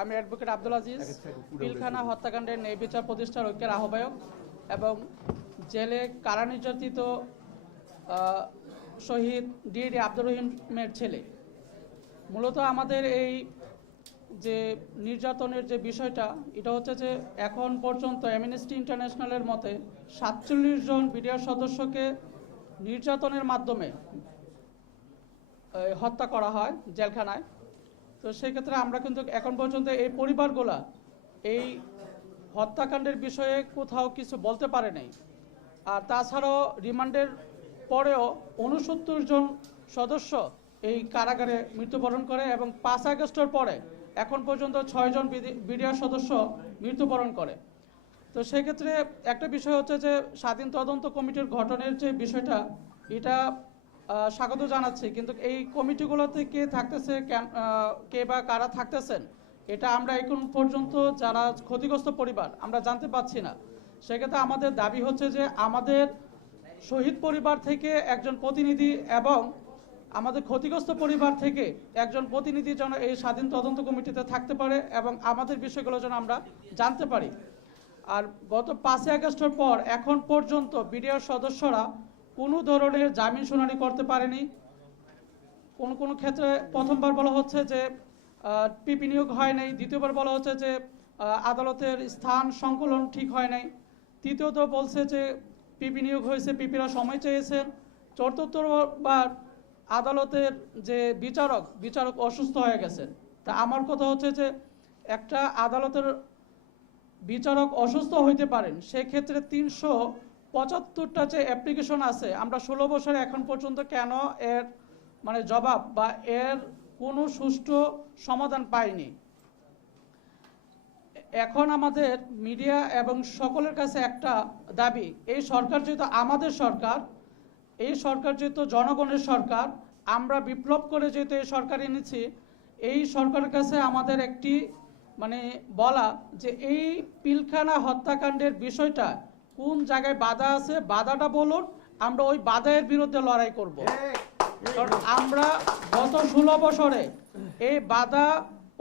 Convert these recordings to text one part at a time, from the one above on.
আমি অ্যাডভোকেট আব্দুল আজিজ, পিলখানা হত্যাকাণ্ডের ন্যায় বিচার প্রতিষ্ঠার ঐক্যের আহ্বায়ক এবং জেলে কারা নির্যাতিত শহীদ ডিএডি আব্দুর রহিমের ছেলে। মূলত আমাদের এই যে নির্যাতনের যে বিষয়টা, এটা হচ্ছে যে এখন পর্যন্ত অ্যামনেস্টি ইন্টারন্যাশনালের মতে 47 জন বিডিআর সদস্যকে নির্যাতনের মাধ্যমে হত্যা করা হয় জেলখানায়। তো সেক্ষেত্রে আমরা কিন্তু এখন পর্যন্ত এই পরিবারগুলা এই হত্যাকাণ্ডের বিষয়ে কোথাও কিছু বলতে পারে নাই। আর তাছাড়াও রিমান্ডের পরেও 69 জন সদস্য এই কারাগারে মৃত্যুবরণ করে এবং 5 আগস্টের পরে এখন পর্যন্ত 6 জন বিডিআর সদস্য মৃত্যুবরণ করে। তো সেক্ষেত্রে একটা বিষয় হচ্ছে যে স্বাধীন তদন্ত কমিটির গঠনের যে বিষয়টা, এটা স্বাগত জানাচ্ছি, কিন্তু এই কমিটিগুলোতে কে থাকতেছে, কে বা কারা থাকতেছেন, এটা আমরা এখন পর্যন্ত যারা ক্ষতিগ্রস্ত পরিবার আমরা জানতে পারছি না। সেক্ষেত্রে আমাদের দাবি হচ্ছে যে আমাদের শহীদ পরিবার থেকে একজন প্রতিনিধি এবং আমাদের ক্ষতিগ্রস্ত পরিবার থেকে একজন প্রতিনিধি যেন এই স্বাধীন তদন্ত কমিটিতে থাকতে পারে এবং আমাদের বিষয়গুলো যেন আমরা জানতে পারি। আর গত 5 আগস্টের পর এখন পর্যন্ত বিডিআর সদস্যরা কোনো ধরনের জামিন শুনানি করতে পারেনি। কোনো ক্ষেত্রে প্রথমবার বলা হচ্ছে যে পিপি নিয়োগ হয় নাই, দ্বিতীয়বার বলা হচ্ছে যে আদালতের স্থান সংকলন ঠিক হয় নাই, তৃতীয়ত বলছে যে পিপি নিয়োগ হয়েছে, পিপিরা সময় চেয়েছেন, চতুর্থবার আদালতের যে বিচারক অসুস্থ হয়ে গেছেন। তা আমার কথা হচ্ছে যে একটা আদালতের বিচারক অসুস্থ হইতে পারেন, সেক্ষেত্রে 375টা যে অ্যাপ্লিকেশন আছে, আমরা 16 বছরে এখন পর্যন্ত কেন এর জবাব বা এর কোনো সুষ্ঠু সমাধান পাইনি। এখন আমাদের মিডিয়া এবং সকলের কাছে একটা দাবি, এই সরকার যেহেতু আমাদের সরকার, এই সরকার যেহেতু জনগণের সরকার, আমরা বিপ্লব করে যেহেতু এই সরকার এনেছি, এই সরকারের কাছে আমাদের একটি বলা যে এই পিলখানা হত্যাকাণ্ডের বিষয়টা কোন জায়গায় বাধা আছে, বাধাটা বলুন, আমরা ওই বাধার বিরুদ্ধে লড়াই করব। কারণ আমরা গত 16 বছরে এই বাধা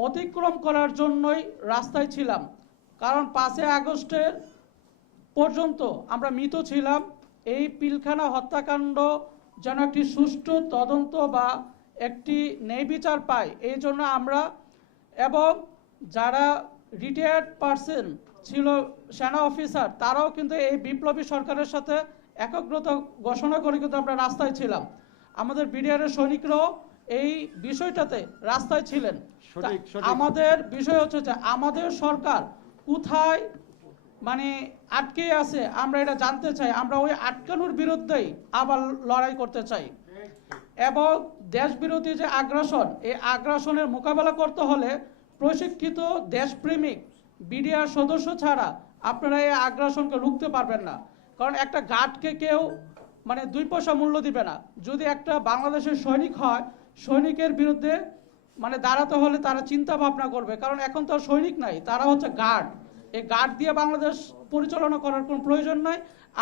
অতিক্রম করার জন্যই রাস্তায় ছিলাম। কারণ 5 আগস্টের পর্যন্ত আমরা মৃত ছিলাম। এই পিলখানা হত্যাকাণ্ড যেন একটি সুষ্ঠু তদন্ত বা একটি ন্যায় বিচার পায়, এই জন্য আমরা এবং যারা রিটায়ার্ড পার্সন ছিল সেনা অফিসার, তারাও কিন্তু এই বিপ্লবী সরকারের সাথে একগ্রতা ঘোষণা করে কিন্তু আমরা রাস্তায় ছিলাম। আমাদের বিডিআরের সৈনিকরাও এই বিষয়টাতে রাস্তায় ছিলেন। আমাদের বিষয় হচ্ছে যে আমাদের সরকার কোথায় আটকে আছে, আমরা এটা জানতে চাই। আমরা ওই আটকানোর বিরুদ্ধেই আবার লড়াই করতে চাই এবং দেশবিরোধী যে আগ্রাসন, এই আগ্রাসনের মোকাবেলা করতে হলে প্রশিক্ষিত দেশপ্রেমিক বিডিআর সদস্য ছাড়া আপনারা এই আগ্রাসনকে রুখতে পারবেন না। কারণ একটা গার্ডকে কেউ 2 পয়সা মূল্য দিবে না। যদি একটা বাংলাদেশের সৈনিক হয়, সৈনিকের বিরুদ্ধে দাঁড়াতে হলে তারা চিন্তা ভাবনা করবে, কারণ এখন তো সৈনিক নাই, তারা হচ্ছে গার্ড। এই গার্ড দিয়ে বাংলাদেশ পরিচালনা করার কোনো প্রয়োজন নাই।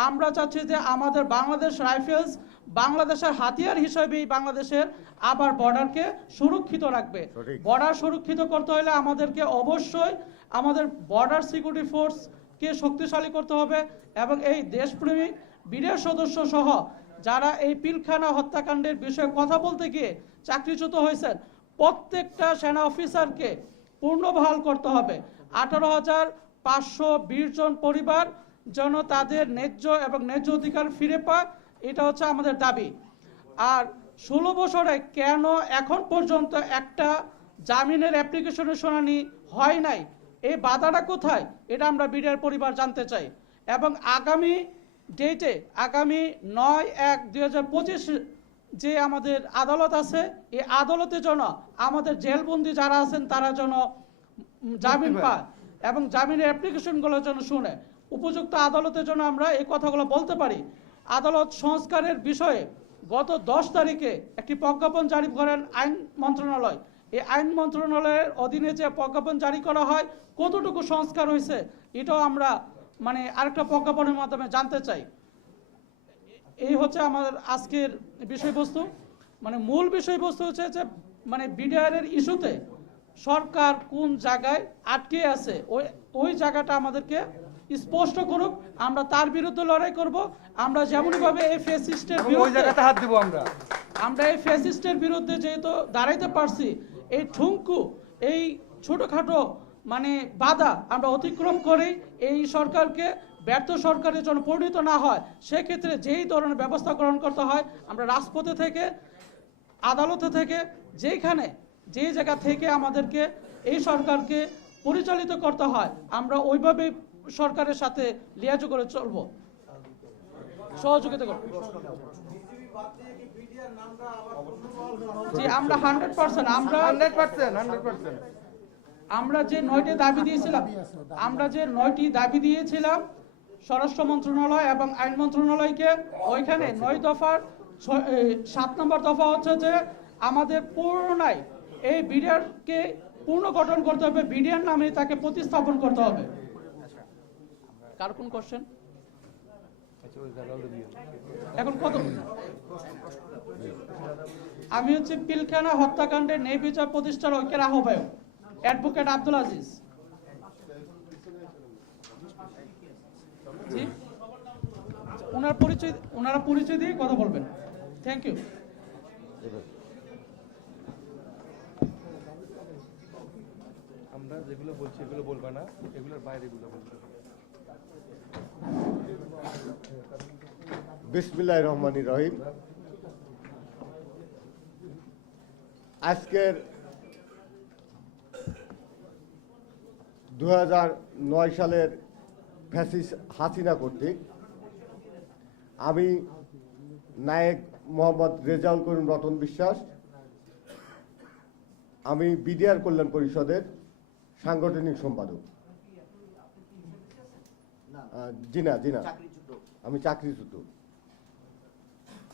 আমরা চাচ্ছি যে আমাদের বাংলাদেশ রাইফেলস বাংলাদেশের হাতিয়ার হিসেবেই বাংলাদেশের আবার বর্ডারকে সুরক্ষিত রাখবে। বর্ডার সুরক্ষিত করতে হলে আমাদেরকে অবশ্যই আমাদের বর্ডার সিকিউরিটি ফোর্সকে শক্তিশালী করতে হবে এবং এই দেশপ্রেমিক বিডিআর সদস্য সহ যারা এই পিলখানা হত্যাকাণ্ডের বিষয়ে কথা বলতে গিয়ে চাকরিচ্যুত হয়েছেন, প্রত্যেকটা সেনা অফিসারকে পুনর্বহাল করতে হবে। 18,520 জন পরিবার যেন তাদের ন্যায্য এবং ন্যায্য অধিকার ফিরে পায়, এটা হচ্ছে আমাদের দাবি। আর 16 বছরে কেন এখন পর্যন্ত একটা জামিনের অ্যাপ্লিকেশনের শুনানি হয় নাই, এই বাধাটা কোথায়, এটা আমরা বিডিআর পরিবার জানতে চাই। এবং আগামী ডেটে, আগামী 9/1/2025 যে আমাদের আদালত আছে, এই আদালতে যেন আমাদের জেলবন্দি যারা আছেন তারা যেন জামিন পায় এবং জামিনের অ্যাপ্লিকেশনগুলো যেন শুনে উপযুক্ত আদালতের জন্য আমরা এই কথাগুলো বলতে পারি। আদালত সংস্কারের বিষয়ে গত 10 তারিখে একটি প্রজ্ঞাপন জারি করেন আইন মন্ত্রণালয়। এই আইন মন্ত্রণালয়ের অধীনে যে প্রজ্ঞাপন জারি করা হয়, কতটুকু সংস্কার হয়েছে, এটাও আমরা আরেকটা প্রজ্ঞাপনের মাধ্যমে জানতে চাই। এই হচ্ছে আমাদের আজকের বিষয়বস্তু। মূল বিষয়বস্তু হচ্ছে যে বিডিআরের ইস্যুতে সরকার কোন জায়গায় আটকে আছে ওই জায়গাটা আমাদেরকে স্পষ্ট করুক, আমরা তার বিরুদ্ধে লড়াই করব। আমরা যেমনভাবে এই ফ্যাসিস্টের বিরুদ্ধে হাত দিব আমরা এই ফ্যাসিস্টের বিরুদ্ধে যেহেতু দাঁড়াইতে পারছি, এই ঠুঙ্কু এই ছোটখাটো মানে বাধা আমরা অতিক্রম করে এই সরকারকে ব্যর্থ সরকারের জন্য পরিণত না হয়, সেক্ষেত্রে যেই ধরনের ব্যবস্থা গ্রহণ করতে হয় আমরা রাজপথে থেকে আদালতে থেকে যেই জায়গা থেকে আমাদেরকে এই সরকারকে পরিচালিত করতে হয় আমরা ওইভাবে সরকারের সাথে লিয়াজু করে চলবো, সহযোগিতা করব। জি আমরা 100% আমরা যে 9টি দাবি দিয়েছিলাম স্বরাষ্ট্র মন্ত্রণালয় এবং আইন মন্ত্রণালয়কে, ওইখানে 9 দফার 7 নম্বর দফা হচ্ছে যে আমাদের পুনরায় এই বিডিআরকে পুনর্গঠন করতে হবে, বিডিআর নামে তাকে প্রতিস্থাপন করতে হবে। কার কোন কোশ্চেন এখন কত? আমি হচ্ছে পিলখানা হত্যাকাণ্ডের ন্যায় বিচার প্রতিষ্ঠার ঐক্যের আহ্বায়ক অ্যাডভোকেট আব্দুল আজিজ। জি ওনারা পরিচয় দিয়ে কথা বলবেন। Thank you. আমরা যেগুলো বলছি এগুলো বলবা না, এগুলোর বাইরে এগুলো বলবে। বিসমিল্লাহির রহমানির রহিম। আজকের 2009 সালের ফ্যাসিস্ট হাসিনা কর্তৃক আমি নায়েক মোহাম্মদ রেজাউল করিম রতন বিশ্বাস, আমি বিডিআর কল্যাণ পরিষদের সাংগঠনিক সম্পাদক। জি না আমি চাকরিচ্যুত।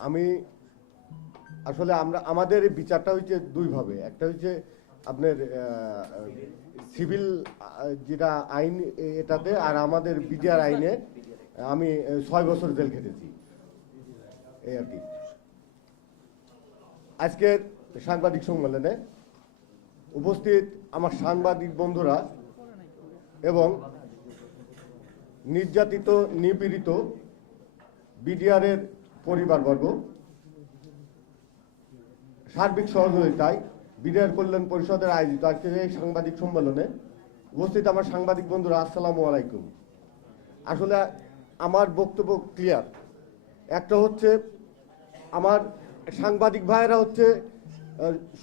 আমি আসলে আমাদের এই বিচারটা হচ্ছে দুইভাবে, একটা হচ্ছে আপনার সিভিল যেটা আইন এটাতে, আর আমাদের বিডিআর আইনে আমি 6 বছর জেল খেটেছি এই আর কি। আজকের সাংবাদিক সম্মেলনে উপস্থিত আমার সাংবাদিক বন্ধুরা এবং নির্যাতিত নিপীড়িত বিডিআরের পরিবারবর্গ, সার্বিক সহযোগিতায় বিডিআর কল্যাণ পরিষদের আয়োজিত আজকের এই সাংবাদিক সম্মেলনে উপস্থিত আমার সাংবাদিক বন্ধুরা, আসসালামু আলাইকুম। আসলে আমার বক্তব্য ক্লিয়ার। একটা হচ্ছে আমার সাংবাদিক ভাইয়েরা হচ্ছে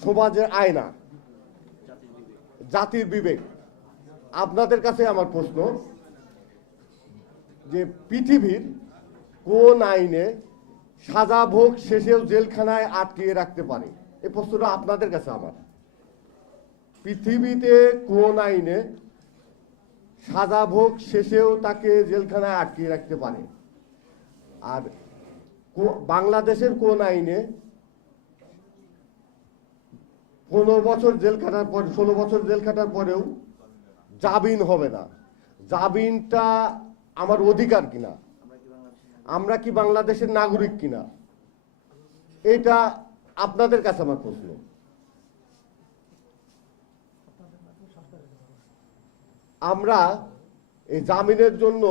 সমাজের আয়না, জাতির বিবেক। আপনাদের কাছে আমার প্রশ্ন যে পৃথিবীর কোন আইনে সাজা ভোগ শেষেও জেলখানায় আটকিয়ে রাখতে পারে? এই প্রশ্নটা আপনাদের কাছে আমার। পৃথিবীতে কোন আইনে সাজা ভোগ শেষেও তাকে জেলখানায় আটকিয়ে রাখতে পারে? আর বাংলাদেশের কোন আইনে 15 বছর জেল খাটার পর 16 বছর জেল খাটার পরেও জামিন হবে না? জামিনটা আমার অধিকার কিনা? আমরা কি বাংলাদেশের নাগরিক কিনা? এটা আপনাদের কাছে আমার প্রশ্ন। আমরা এই জামিনের জন্য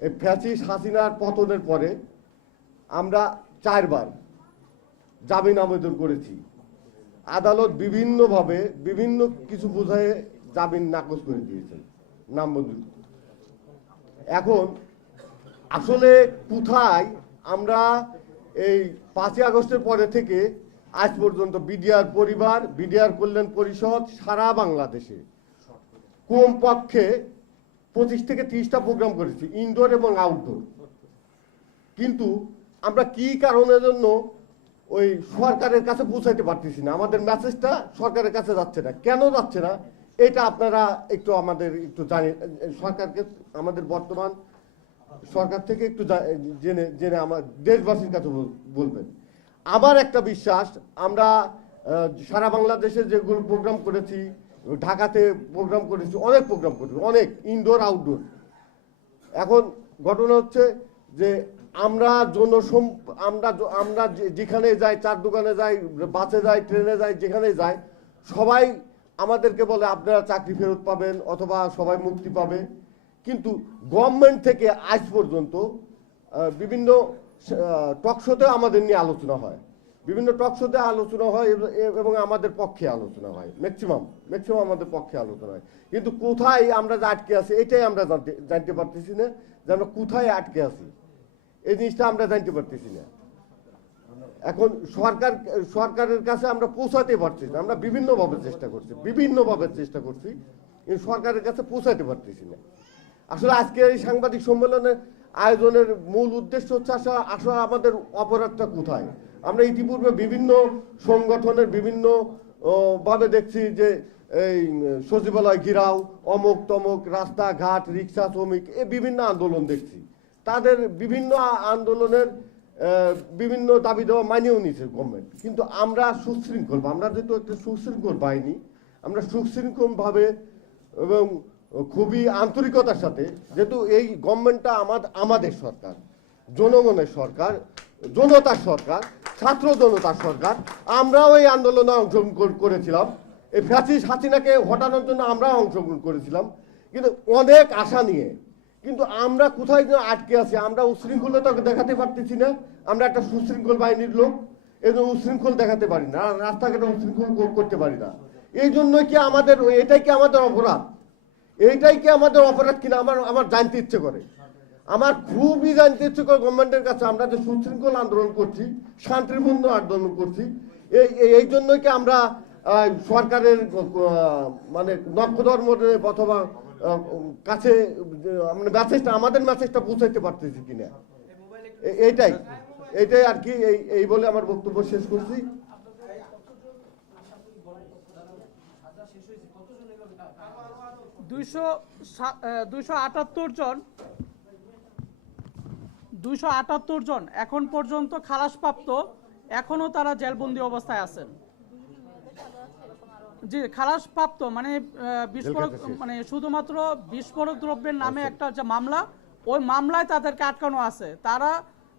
এই ফ্যাসিস্ট হাসিনার পতনের পরে আমরা 4 বার জামিন আবেদন করেছি। আদালত বিভিন্নভাবে বিভিন্ন কিছু বোঝায় জামিন নাকচ করে দিয়েছেন, নামবন্ধ। এখন আসলে কোথায় আমরা এই 5ই আগস্টের পরে থেকে আজ পর্যন্ত বিডিআর পরিবার, বিডিআর কল্যাণ পরিষদ সারা বাংলাদেশে কমপক্ষে 25 থেকে 30টা প্রোগ্রাম করেছি, ইনডোর এবং আউটডোর। কিন্তু আমরা কি কারণের জন্য ওই সরকারের কাছে পৌঁছাইতে পারতেছি না? আমাদের মেসেজটা সরকারের কাছে যাচ্ছে না, কেন যাচ্ছে না? এটা আপনারা একটু আমাদের একটু সরকারকে, আমাদের বর্তমান সরকার থেকে একটু জেনে জেনে আমার দেশবাসীর কাছে বলবেন। আমার একটা বিশ্বাস, আমরা সারা বাংলাদেশে যেগুলো প্রোগ্রাম করেছি, ঢাকাতে প্রোগ্রাম করেছি, অনেক প্রোগ্রাম করেছি, অনেক ইনডোর আউটডোর। এখন ঘটনা হচ্ছে যে আমরা যেখানে যাই, চার দোকানে যাই, বাসে যাই, ট্রেনে যাই, যেখানে যাই, সবাই আমাদেরকে বলে আপনারা চাকরি ফেরত পাবেন অথবা সবাই মুক্তি পাবে, কিন্তু গভর্নমেন্ট থেকে আজ পর্যন্ত বিভিন্ন টকশোতে আমাদের নিয়ে আলোচনা হয়, বিভিন্ন টকশোতে আলোচনা হয় এবং আমাদের পক্ষে আলোচনা হয়, ম্যাক্সিমাম আমাদের পক্ষে আলোচনা হয়, কিন্তু কোথায় আমরা যে আটকে আছি এটাই আমরা জানতে পারতেছি না, যে আমরা কোথায় আটকে আছি এই জিনিসটা আমরা জানতে পারতেছি না। এখন সরকারের কাছে আমরা পৌঁছাতে পারছি না, আমরা বিভিন্নভাবে চেষ্টা করছি কিন্তু সরকারের কাছে পৌঁছাতে পারতেছি না। আসলে আজকের এই সাংবাদিক সম্মেলনের আয়োজনের মূল উদ্দেশ্য হচ্ছে আসলে আমাদের অপরাধটা কোথায়। আমরা ইতিপূর্বে বিভিন্ন সংগঠনের বিভিন্ন ভাবে দেখছি যে এই সচিবালয় ঘিরাও, অমুক তমুক, রাস্তাঘাট, রিক্সা শ্রমিক, এই বিভিন্ন আন্দোলন দেখছি। তাদের বিভিন্ন আন্দোলনের বিভিন্ন দাবি দেওয়া মানিয়েও নিয়েছে গভর্নমেন্ট, কিন্তু আমরা সুশৃঙ্খল, আমরা যেহেতু একটা সুশৃঙ্খল বাহিনী, আমরা সুশৃঙ্খলভাবে এবং খুবই আন্তরিকতার সাথে, যেহেতু এই গভর্নমেন্টটা আমাদের সরকার, জনগণের সরকার, জনতার সরকার, ছাত্র জনতার সরকার, আমরাও এই আন্দোলনে অংশগ্রহণ করেছিলাম, এই ফ্যাসিস্ট হাসিনাকে হটানোর জন্য আমরাও অংশগ্রহণ করেছিলাম, কিন্তু অনেক আশা নিয়ে। কিন্তু আমরা কোথায় যেন আটকে আছি, আমরা উশৃঙ্খলতা দেখাতে পারতেছি না। আমরা একটা সুশৃঙ্খল বাহিনীর লোক, এই জন্য উশৃঙ্খল দেখাতে পারি না, রাস্তাঘাটে উশৃঙ্খল করতে পারি না। এই জন্যই কি আমাদের এটাই কি আমাদের অপরাধ? এইটাই কি আমাদের অপরাধ কিনা আমার জানতে ইচ্ছে করে, আমার খুবই জানতে ইচ্ছে করে গভর্নমেন্টের কাছে। আমরা যে সুশৃঙ্খল আন্দোলন করছি, শান্তিপূর্ণ আন্দোলন করছি, এই জন্যই কি আমরা সরকারের মানে নক্ষধর্ম অথবা কাছে আমাদের মেসেজটা পৌঁছাইতে পারতেছি কিনা, এইটাই আর কি। এই বলে আমার বক্তব্য শেষ করছি। দুইশো আটাত্তর জন এখন পর্যন্ত খালাসপ্রাপ্ত, এখনো তারা জেলবন্দি অবস্থায় আছেন। জি, খালাসপ্রাপ্ত মানে বিস্ফোরক, মানে শুধুমাত্র বিস্ফোরক দ্রব্যের নামে একটা যে মামলা, ওই মামলায় তাদেরকে আটকানো আছে। তারা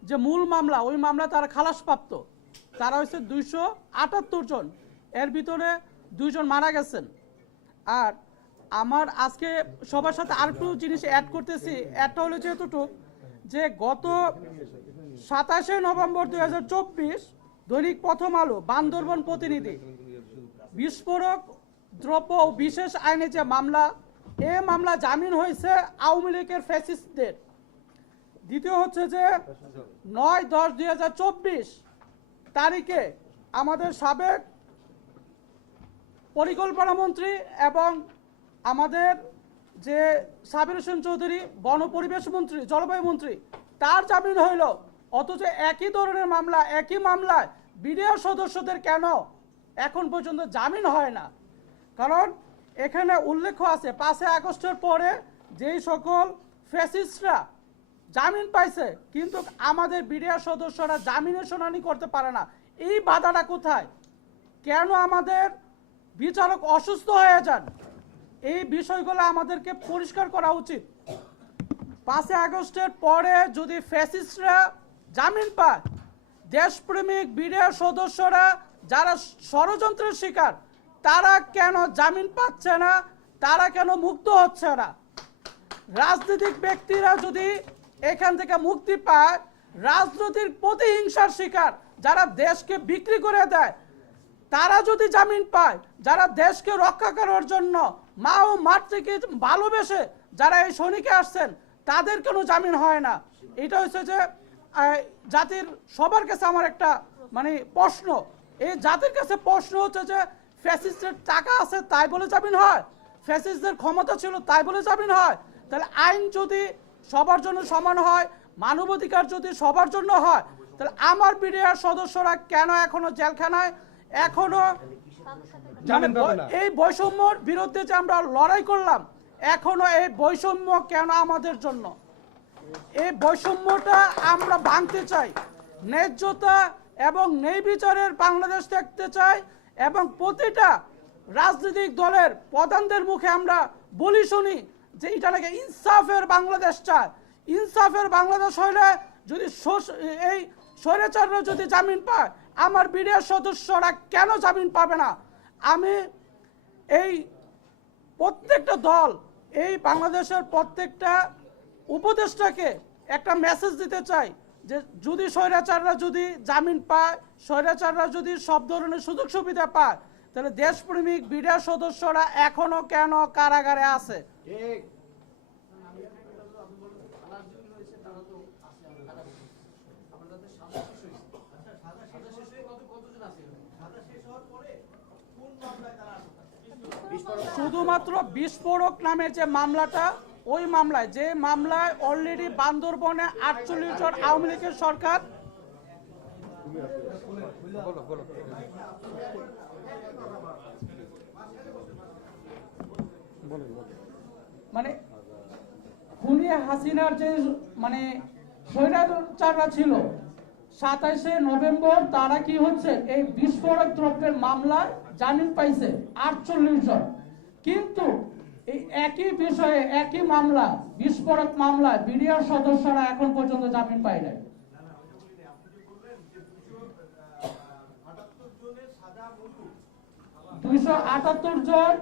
যে মূল মামলা, ওই মামলা তারা খালাসপ্রাপ্ত, তারা হচ্ছে 278 জন। এর ভিতরে 2 জন মারা গেছেন। আর আমার আজকে সবার সাথে আরেকটু জিনিস অ্যাড করতেছি, একটা হলো যেহেতু যে গত 27 নভেম্বর 2024 দৈনিক প্রথম আলো, বান্দরবন প্রতিনিধি, বিস্ফোরক দ্রব্য ও বিশেষ আইনে যে মামলা, এ মামলা জামিন হয়েছে আওয়ামী লীগের ফ্যাসিস্টদের। দ্বিতীয় হচ্ছে যে 9/10/2024 তারিখে আমাদের সাবেক পরিকল্পনা মন্ত্রী এবং আমাদের যে সাবির হোসেন চৌধুরী বনপরিবেশ মন্ত্রী, জলবায়ু মন্ত্রী, তার জামিন হইল। অথচ একই ধরনের মামলা, একই মামলায় বিডিআর সদস্যদের কেন এখন পর্যন্ত জামিন হয় না? কারণ এখানে উল্লেখ আছে 5 আগস্টের পরে যেই সকল ফ্যাসিস্টরা জামিন পাইছে, কিন্তু আমাদের বিডিআর সদস্যরা জামিনের শুনানি করতে পারে না। এই বাধাটা কোথায়? কেন আমাদের বিচারক অসুস্থ হয়ে যান? এই বিষয়গুলো আমাদেরকে পরিষ্কার করা উচিত। 5 আগস্টের পরে যদি ফ্যাসিস্টরা জামিন পায়, দেশপ্রেমিক বিডিআর সদস্যরা যারা ষড়যন্ত্রের শিকার, তারা কেন জামিন পাচ্ছে না? তারা কেন মুক্ত হচ্ছে না? রাজনৈতিক ব্যক্তিরা যদি এখান থেকে মুক্তি পায়, রাজনৈতিক প্রতিহিংসার শিকার যারা দেশকে বিক্রি করে দেয়, তারা যদি জামিন পায়, যারা দেশকে রক্ষা করার জন্য মা ও মাতৃকে ভালোবেসে যারা এই সৈনিকে আসছেন, তাদের কেন জামিন হয় না? এটা হচ্ছে যে জাতির সবার কাছে আমার একটা মানে প্রশ্ন। এই জাতির কাছে প্রশ্ন হচ্ছে যে ফ্যাসিস্টের টাকা আছে তাই বলে জামিন হয়? ফ্যাসিস্টদের ক্ষমতা ছিল তাই বলে জামিন হয়? তাহলে আইন যদি সবার জন্য সমান হয়, মানবাধিকার যদি সবার জন্য হয়, তাহলে আমার বিডিআর সদস্যরা কেন এখনো জেলখানায়? এখনো এই বৈষম্যর বিরুদ্ধে যে আমরা লড়াই করলাম, এখনো এই বৈষম্য কেন আমাদের জন্য? এই বৈষম্যটা আমরা ভাঙতে চাই, ন্যায্যতা এবং ন্যায় বিচারের বাংলাদেশ দেখতে চাই, এবং প্রতিটা রাজনৈতিক দলের প্রধানদের মুখে আমরা বলি শুনি যে এটা নাকি ইনসাফের বাংলাদেশ চায়। ইনসাফের বাংলাদেশ হইলে যদি এই স্বৈরাচাররা যদি জামিন পায়, আমার বিডিআর সদস্যরা কেন জামিন পাবে না? আমি এই প্রত্যেকটা দল এই বাংলাদেশের প্রত্যেকটা উপদেষ্টাকে একটা মেসেজ দিতে চাই যে যদি স্বৈরাচাররা যদি জামিন পায়, স্বৈরাচাররা যদি সব ধরনের সুযোগ সুবিধা পায়, তাহলে দেশপ্রেমিক বিডিআর সদস্যরা এখনো কেন কারাগারে আছে? শুধুমাত্র বিস্ফোরক নামের যে মামলাটা, ওই মামলায় যে মামলায় অলরেডি বান্দরবনে 48 জন আওয়ামী লীগের সরকার বলো বলো বলো বলো। মানে খুনি হাসিনার যে মানে স্বৈরাচাররা ছিল 27শে নভেম্বর তারা কি হচ্ছে এই বিস্ফোরক দ্রব্যের মামলায় জামিন পাইছে 48 জন, কিন্তু এই একই বিষয়ে একই মামলা বিস্ফোরক মামলায় বিডিআর সদস্যরা এখন পর্যন্ত জামিন পায় নাই। 278 জন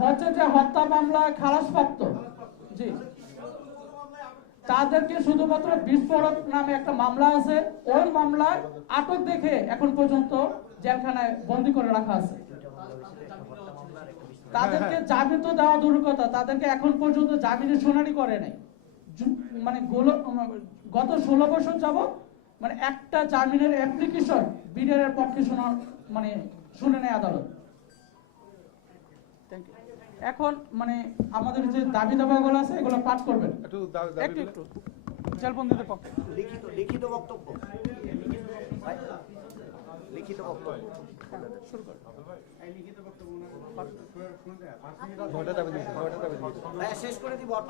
হচ্ছে যে হত্যা মামলায় খালাসপ্রাপ্ত, জি, তাদেরকে শুধুমাত্র বিস্ফোরক নামে একটা মামলা আছে, ওই মামলায় আটক দেখে এখন পর্যন্ত জেলখানায় বন্দী করে রাখা আছে। তাদেরকে জামিন তো দেওয়া দূরের কথা, তাদেরকে এখন পর্যন্ত জামিনের শুনানি করে নাই। মানে গত 16 বছর যাবত মানে একটা জামিনের অ্যাপ্লিকেশন বিডিআর পক্ষে মানে শুনে নেয় আদালত। এখন মানে আমাদের যে দাবি দাবাগুলো আছে এগুলো পাঠ করবেন একটু একটু জেলবন্দীদের পক্ষে। লিখিত বক্তব্য লিখিত বক্তব্য শুরু করুন। নয়টা দাবি দিয়েছি, নয়টা দাবি দিয়েছি। শেষ করে দিব আর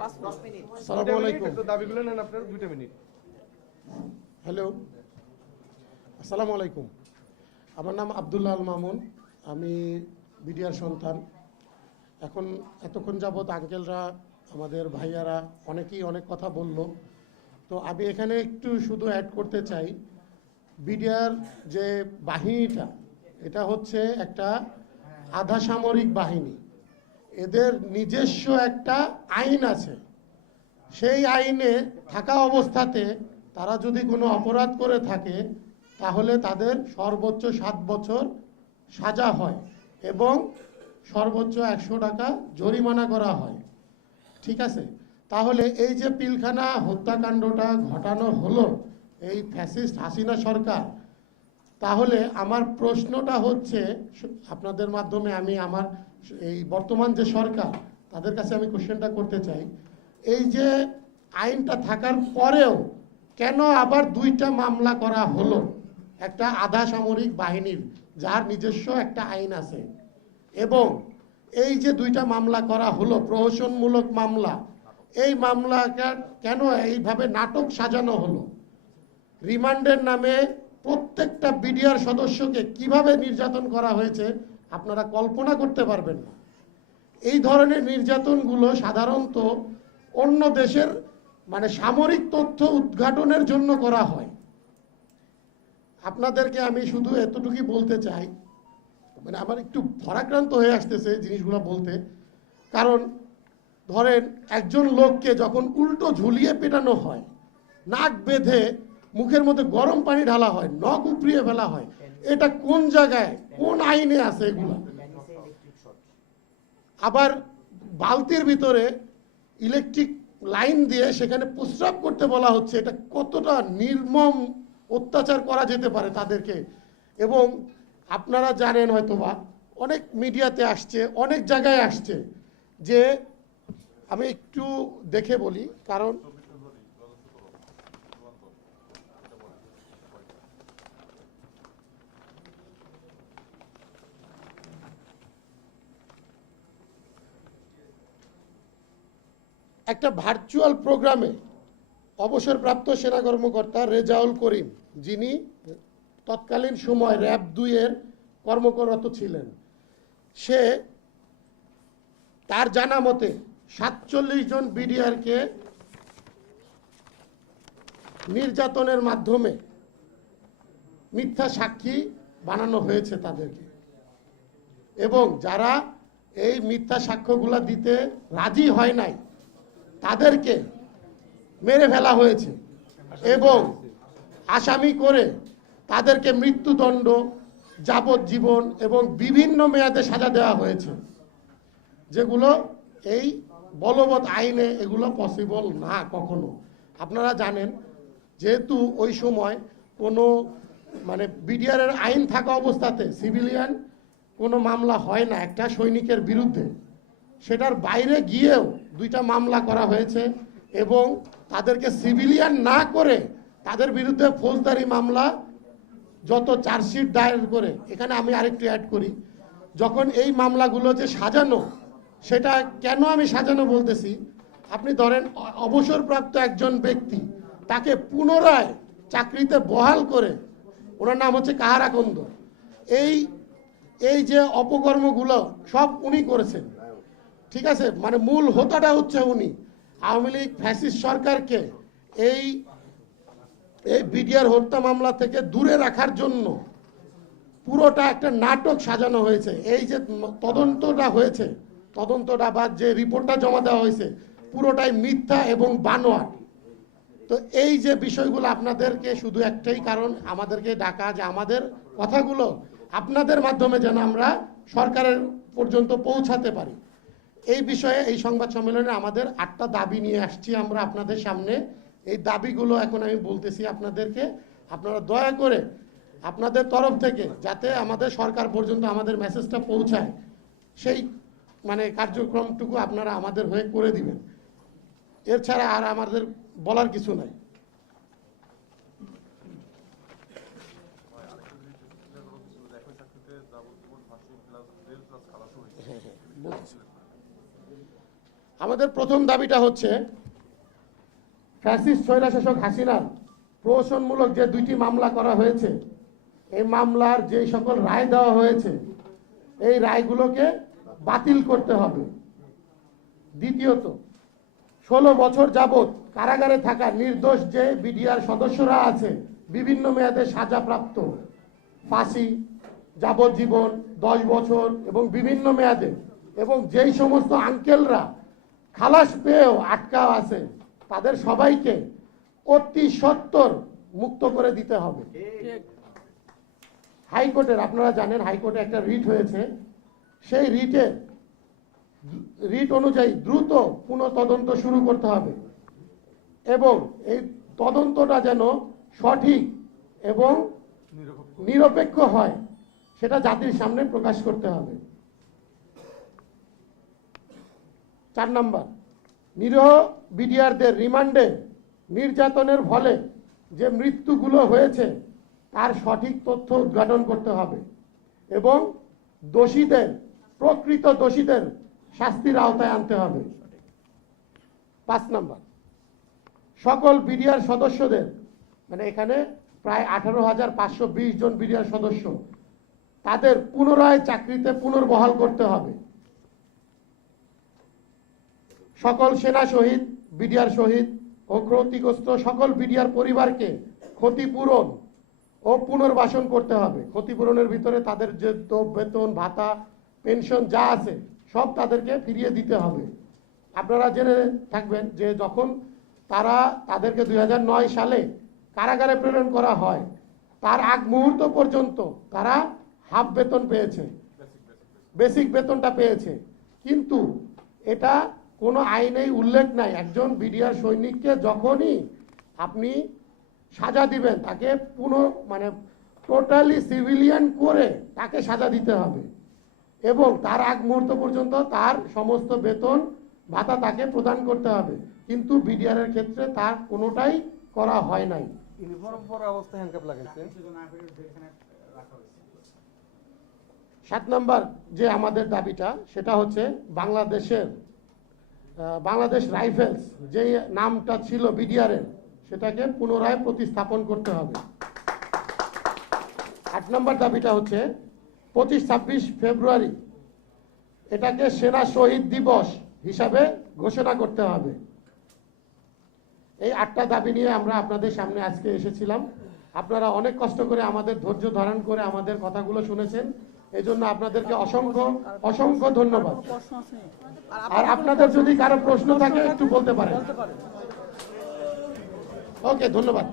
5-10 মিনিট। আসসালামু আলাইকুম। একটু দাবিগুলো নেন আপনার 2 মিনিট। হ্যালো, আসসালামু আলাইকুম। আমার নাম আব্দুল্লাহ আল মামুন, আমি বিডিআর সন্তান। এখন এতক্ষণ যাবৎ আঙ্কেলরা, আমাদের ভাইয়ারা অনেকেই অনেক কথা বলল, তো আমি এখানে একটু শুধু অ্যাড করতে চাই। বিডিআর যে বাহিনীটা, এটা হচ্ছে একটা আধা সামরিক বাহিনী। এদের নিজস্ব একটা আইন আছে, সেই আইনে থাকা অবস্থাতে তারা যদি কোনো অপরাধ করে থাকে তাহলে তাদের সর্বোচ্চ 7 বছর সাজা হয় এবং সর্বোচ্চ 100 টাকা জরিমানা করা হয়। ঠিক আছে, তাহলে এই যে পিলখানা হত্যাকাণ্ডটা ঘটানো হলো এই ফ্যাসিস্ট হাসিনা সরকার, তাহলে আমার প্রশ্নটা হচ্ছে আপনাদের মাধ্যমে আমি আমার এই বর্তমান যে সরকার তাদের কাছে আমি কোশ্চেনটা করতে চাই, এই যে আইনটা থাকার পরেও কেন আবার 2টা মামলা করা হলো একটা আধা সামরিক বাহিনীর যার নিজস্ব একটা আইন আছে, এবং এই যে 2টা মামলা করা হলো প্রহসনমূলক মামলা, এই মামলাটা কেন এইভাবে নাটক সাজানো হলো? রিমান্ডের নামে প্রত্যেকটা বিডিআর সদস্যকে কিভাবে নির্যাতন করা হয়েছে আপনারা কল্পনা করতে পারবেন না। এই ধরনের নির্যাতনগুলো সাধারণত অন্য দেশের মানে সামরিক তথ্য উদ্ঘাটনের জন্য করা হয়। আপনাদেরকে আমি শুধু এতটুকুই বলতে চাই, মানে আমার একটু ভরাক্রান্ত হয়ে আসতেছে জিনিসগুলো বলতে, কারণ ধরেন একজন লোককে যখন উল্টো ঝুলিয়ে পেটানো হয়, নাক বেঁধে মুখের মধ্যে গরম পানি ঢালা হয়, নখ উপড়িয়ে ফেলা হয়, এটা কোন জায়গায় কোন আইনে আছে এগুলো? আবার বালতির ভিতরে ইলেকট্রিক লাইন দিয়ে সেখানে প্রস্রাব করতে বলা হচ্ছে, এটা কতটা নির্মম অত্যাচার করা যেতে পারে তাদেরকে। এবং আপনারা জানেন হয়তোবা অনেক মিডিয়াতে আসছে, অনেক জায়গায় আসছে, যে আমি একটু দেখে বলি, কারণ একটা ভার্চুয়াল প্রোগ্রামে অবসরপ্রাপ্ত সেনা কর্মকর্তা রেজাউল করিম, যিনি তৎকালীন সময় র‍্যাব 2-এর কর্মরত ছিলেন, সে তার জানা মতে 47 জন বিডিআরকে নির্যাতনের মাধ্যমে মিথ্যা সাক্ষী বানানো হয়েছে তাদেরকে, এবং যারা এই মিথ্যা সাক্ষ্যগুলো দিতে রাজি হয় নাই তাদেরকে মেরে ফেলা হয়েছে এবং আসামি করে তাদেরকে মৃত্যুদণ্ড, যাবজ্জীবন এবং বিভিন্ন মেয়াদে সাজা দেওয়া হয়েছে, যেগুলো এই বলবৎ আইনে এগুলো পসিবল না কখনো। আপনারা জানেন, যেহেতু ওই সময় কোনো মানে বিডিআরের আইন থাকা অবস্থাতে সিভিলিয়ান কোনো মামলা হয় না একটা সৈনিকের বিরুদ্ধে, সেটার বাইরে গিয়েও 2টা মামলা করা হয়েছে এবং তাদেরকে সিভিলিয়ান না করে তাদের বিরুদ্ধে ফৌজদারি মামলা যত চার্জশিট দায়ের করে, এখানে আমি আরেকটু অ্যাড করি, যখন এই মামলাগুলো যে সাজানো, সেটা কেন আমি সাজানো বলতেছি, আপনি ধরেন অবসরপ্রাপ্ত একজন ব্যক্তি, তাকে পুনরায় চাকরিতে বহাল করে, ওনার নাম হচ্ছে কাহারাকন্দ, এই যে অপকর্মগুলো সব উনি করেছেন, ঠিক আছে, মানে মূল হোতাটা হচ্ছে উনি। আওয়ামী লীগ ফ্যাসিস্ট সরকারকে এই বিডিআর হত্যা মামলা থেকে দূরে রাখার জন্য পুরোটা একটা নাটক সাজানো হয়েছে। এই যে তদন্তটা হয়েছে, তদন্তটা বা যে রিপোর্টটা জমা দেওয়া হয়েছে, পুরোটাই মিথ্যা এবং বানোয়াট। তো এই যে বিষয়গুলো আপনাদেরকে শুধু একটাই কারণ আমাদেরকে ডাকা, যে আমাদের কথাগুলো আপনাদের মাধ্যমে যেন আমরা সরকারের পর্যন্ত পৌঁছাতে পারি। এই বিষয়ে এই সংবাদ সম্মেলনে আমাদের 8টা দাবি নিয়ে আসছি আমরা আপনাদের সামনে। এই দাবিগুলো এখন আমি বলতেছি আপনাদেরকে, আপনারা দয়া করে আপনাদের তরফ থেকে যাতে আমাদের সরকার পর্যন্ত আমাদের মেসেজটা পৌঁছায়, সেই মানে কার্যক্রমটুকু আপনারা আমাদের হয়ে করে দিবেন। এর ছাড়া আর আমাদের বলার কিছু নাই। আমাদের প্রথম দাবিটা হচ্ছে ফ্যাসিস্ট স্বৈরশাসক হাসিনার প্রহসনমূলক যে 2টি মামলা করা হয়েছে, এই মামলার যে সকল রায় দেওয়া হয়েছে, এই রায়গুলোকে বাতিল করতে হবে। দ্বিতীয়ত, 16 বছর যাবৎ কারাগারে থাকা নির্দোষ যে বিডিআর সদস্যরা আছে, বিভিন্ন মেয়াদে সাজাপ্রাপ্ত, ফাঁসি, যাবজ্জীবন, 10 বছর এবং বিভিন্ন মেয়াদে, এবং যেই সমস্ত আঙ্কেলরা খালাস পেয়েও আটকা আছে, তাদের সবাইকে অতি সত্বর মুক্ত করে দিতে হবে। হাইকোর্টের, আপনারা জানেন হাইকোর্টে একটা রিট হয়েছে, সেই রিট অনুযায়ী দ্রুত পুনঃ তদন্ত শুরু করতে হবে এবং এই তদন্তটা যেন সঠিক এবং নিরপেক্ষ হয়, সেটা জাতির সামনে প্রকাশ করতে হবে। 4 নম্বর, নিরীহ বিডিআরদের রিমান্ডে নির্যাতনের ফলে যে মৃত্যুগুলো হয়েছে তার সঠিক তথ্য উদ্ঘাটন করতে হবে এবং প্রকৃত দোষীদের শাস্তির আওতায় আনতে হবে। 5 নম্বর, সকল বিডিআর সদস্যদের, মানে এখানে প্রায় 18,520 জন বিডিআর সদস্য, তাদের পুনরায় চাকরিতে পুনর্বহাল করতে হবে। সকল সেনা শহীদ, বিডিআর শহীদ ও ক্ষতিগ্রস্ত সকল বিডিআর পরিবারকে ক্ষতিপূরণ ও পুনর্বাসন করতে হবে। ক্ষতিপূরণের ভিতরে তাদের যে বেতন, ভাতা, পেনশন যা আছে সব তাদেরকে ফিরিয়ে দিতে হবে। আপনারা জেনে থাকবেন যে যখন তাদেরকে 2009 সালে কারাগারে প্রেরণ করা হয়, তার আগ মুহূর্ত পর্যন্ত তারা হাফ বেতন পেয়েছে, বেসিক বেতনটা পেয়েছে, কিন্তু এটা কোনো আইনেই উল্লেখ নাই। একজন বিডিআর সৈনিককে যখনই আপনি সাজা দিবেন, তাকে টোটালি সিভিলিয়ান করে তাকে সাজা দিতে হবে এবং তার আগ মুহূর্ত পর্যন্ত তার সমস্ত বেতন ভাতা তাকে প্রদান করতে হবে, কিন্তু বিডিআর এর ক্ষেত্রে তার কোনোটাই করা হয় নাই। ইউনিফর্ম পরা অবস্থায় হ্যান্ডকাপ লাগাইছে। 7 নম্বর যে আমাদের দাবিটা, সেটা হচ্ছে বাংলাদেশ রাইফেলস যে নামটা ছিল বিডিআর এর, সেটাকে পুনরায় প্রতিস্থাপন করতে হবে। 8 নম্বর দাবিটা হচ্ছে 25-26 ফেব্রুয়ারি এটাকে সেনা শহীদ দিবস হিসাবে ঘোষণা করতে হবে। এই 8টা দাবি নিয়ে আমরা আপনাদের সামনে আজকে এসেছিলাম। আপনারা অনেক কষ্ট করে আমাদের ধৈর্য ধারণ করে আমাদের কথাগুলো শুনেছেন। এই জন্য আপনাদেরকে অসংখ্য অসংখ্য ধন্যবাদ। কোনো প্রশ্ন আছে? আর আপনাদের যদি কারো প্রশ্ন থাকে একটু বলতে পারেন। বলতে পারেন। ওকে, ধন্যবাদ।